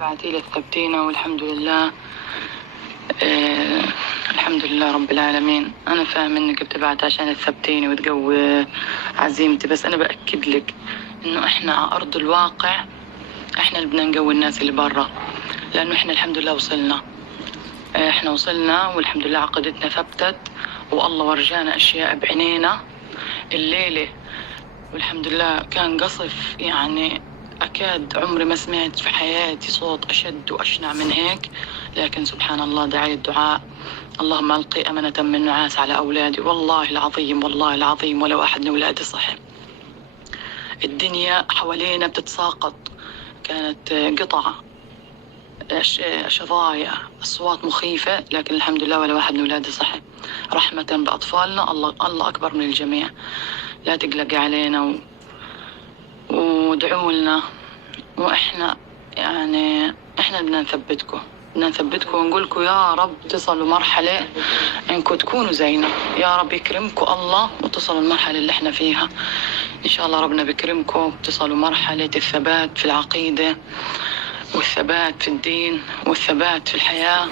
بعتيلي الثبتينة والحمد لله. آه الحمد لله رب العالمين. أنا فاهم إنك بتبعت عشان تثبتيني وتقوي عزيمتي، بس أنا بأكد لك إنه إحنا على أرض الواقع إحنا اللي بدنا نقوي الناس اللي برا، لأنه إحنا الحمد لله وصلنا. إحنا وصلنا والحمد لله عقيدتنا ثبتت، والله ورجانا أشياء بعينينا الليلة، والحمد لله كان قصف يعني أكاد عمري ما سمعت في حياتي صوت أشد وأشنع من هيك. لكن سبحان الله دعي الدعاء، اللهم ألقي أمنة من نعاس على أولادي. والله العظيم والله العظيم ولا واحد من أولادي صحي. الدنيا حوالينا بتتساقط، كانت قطع شظايا، أصوات مخيفة، لكن الحمد لله ولا واحد من أولادي صحي. رحمة بأطفالنا، الله أكبر من الجميع. لا تقلقي علينا وادعوا لنا، واحنا يعني احنا بدنا نثبتكم ونقول لكم يا رب تصلوا مرحله انكم تكونوا زينا. يا رب يكرمكم الله وتصلوا المرحله اللي احنا فيها ان شاء الله. ربنا بيكرمكم وتصلوا مرحله الثبات في العقيده والثبات في الدين والثبات في الحياه،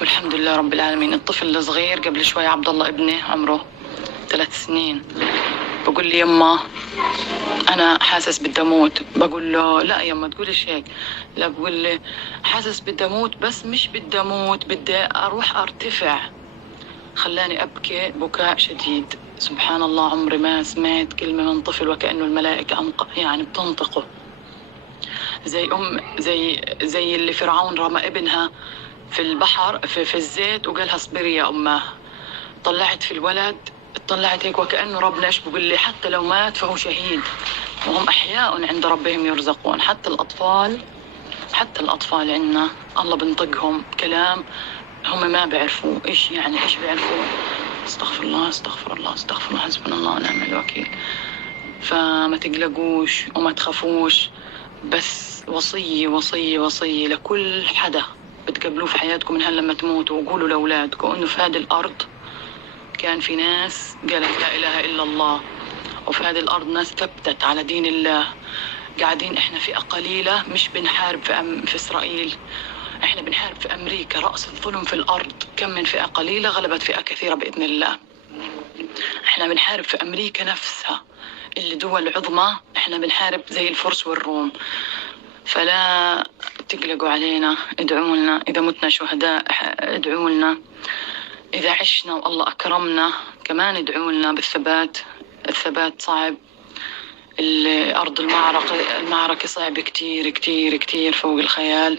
والحمد لله رب العالمين. الطفل الصغير قبل شوي عبد الله ابني عمره 3 سنين بقول لي يما انا حاسس بدي اموت. بقول له لا يما تقوليش هيك. لا بقول لي حاسس بدي اموت، بس مش بدي اموت، بدي اروح ارتفع. خلاني ابكي بكاء شديد. سبحان الله عمري ما سمعت كلمة من طفل وكأنه الملائكة يعني بتنطقه. زي اللي فرعون رمى ابنها في البحر في الزيت وقالها اصبري يا اماه. طلعت في الولد، طلعت هيك وكأنه ربنا ايش بقول لي حتى لو مات فهو شهيد، وهم أحياء عند ربهم يرزقون. حتى الأطفال عندنا الله بنطقهم كلام هم ما بيعرفوا إيش يعني، إيش بيعرفوا. استغفر الله استغفر الله استغفر الله، حسبنا الله ونعم الوكيل. فما تقلقوش وما تخافوش، بس وصية وصية وصية لكل حدا بتقابلوه في حياتكم من هلا لما تموتوا، وقولوا لأولادكم إنه في هذه الأرض كان في ناس قالت لا إله إلا الله، وفي هذه الأرض ناس ثبتت على دين الله. قاعدين إحنا فئة قليلة، مش بنحارب في إسرائيل، إحنا بنحارب في أمريكا رأس الظلم في الأرض. كم من فئة قليلة غلبت فئة كثيرة بإذن الله. إحنا بنحارب في أمريكا نفسها اللي دول عظمى، إحنا بنحارب زي الفرس والروم. فلا تقلقوا علينا، ادعوا لنا. إذا متنا شهداء ادعوا لنا، إذا عشنا والله أكرمنا كمان ادعوا لنا بالثبات. الثبات صعب، أرض المعركة صعب كتير كتير كتير فوق الخيال،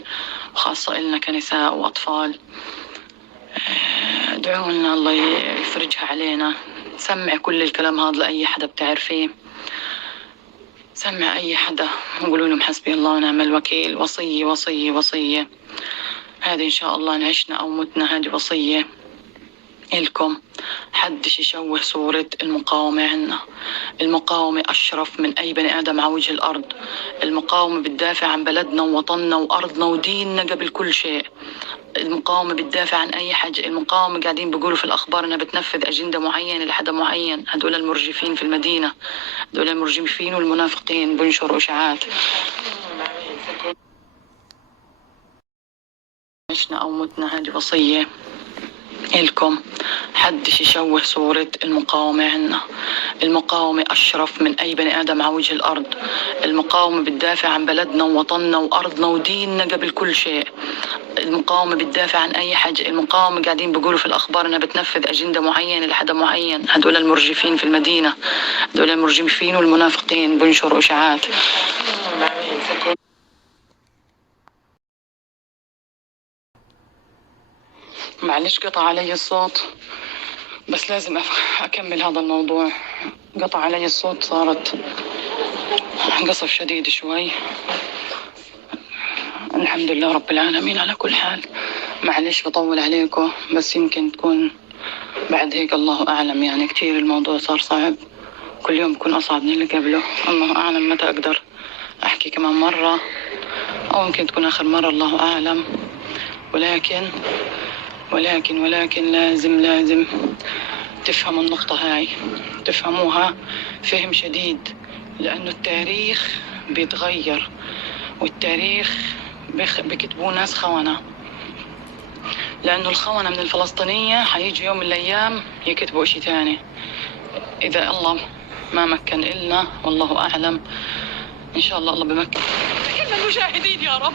وخاصة إلنا كنساء وأطفال. ادعوا لنا الله يفرجها علينا. سمع كل الكلام هذا لأي حدا بتعرفيه، سمع أي حدا وقولوا لهم حسبي الله ونعم الوكيل. وصية وصية وصية، هذه إن شاء الله نعشنا أو متنا هذه وصية إلكم. حدش يشوه صورة المقاومة عنا. المقاومة أشرف من أي بني آدم على وجه الأرض. المقاومة بتدافع عن بلدنا ووطننا وأرضنا وديننا قبل كل شيء. المقاومة بتدافع عن أي حاجة. المقاومة قاعدين بيقولوا في الأخبار إنها بتنفذ أجندة معينة لحدا معين. هدول المرجفين في المدينة، هدول المرجفين والمنافقين بنشروا إشاعات. عشنا أو متنا هذه وصية إلكم. حدش يشوه صورة المقاومة عنا. المقاومة أشرف من أي بني آدم على وجه الأرض. المقاومة بتدافع عن بلدنا ووطننا وأرضنا وديننا قبل كل شيء. المقاومة بتدافع عن أي حاجة. المقاومة قاعدين بيقولوا في الأخبار إنها بتنفذ أجندة معينة لحدا معين. هدول المرجفين في المدينة، هدول المرجفين والمنافقين بنشروا إشاعات. معلش قطع علي الصوت، بس لازم أكمل هذا الموضوع. قطع علي الصوت، صارت قصف شديد شوي. الحمد لله رب العالمين على كل حال. معلش بطول عليكم، بس يمكن تكون بعد هيك الله أعلم. يعني كتير الموضوع صار صعب، كل يوم بكون أصعب من اللي قبله. الله أعلم متى أقدر أحكي كمان مرة، أو يمكن تكون آخر مرة، الله أعلم. ولكن لازم تفهموا النقطة هاي، تفهموها فهم شديد، لأنه التاريخ بيتغير، والتاريخ بكتبوا ناس خونة، لأنه الخونة من الفلسطينية حيجي يوم من الأيام يكتبوا إشي تاني إذا الله ما مكن إلنا، والله أعلم. إن شاء الله الله بمكن. كل المجاهدين يا رب.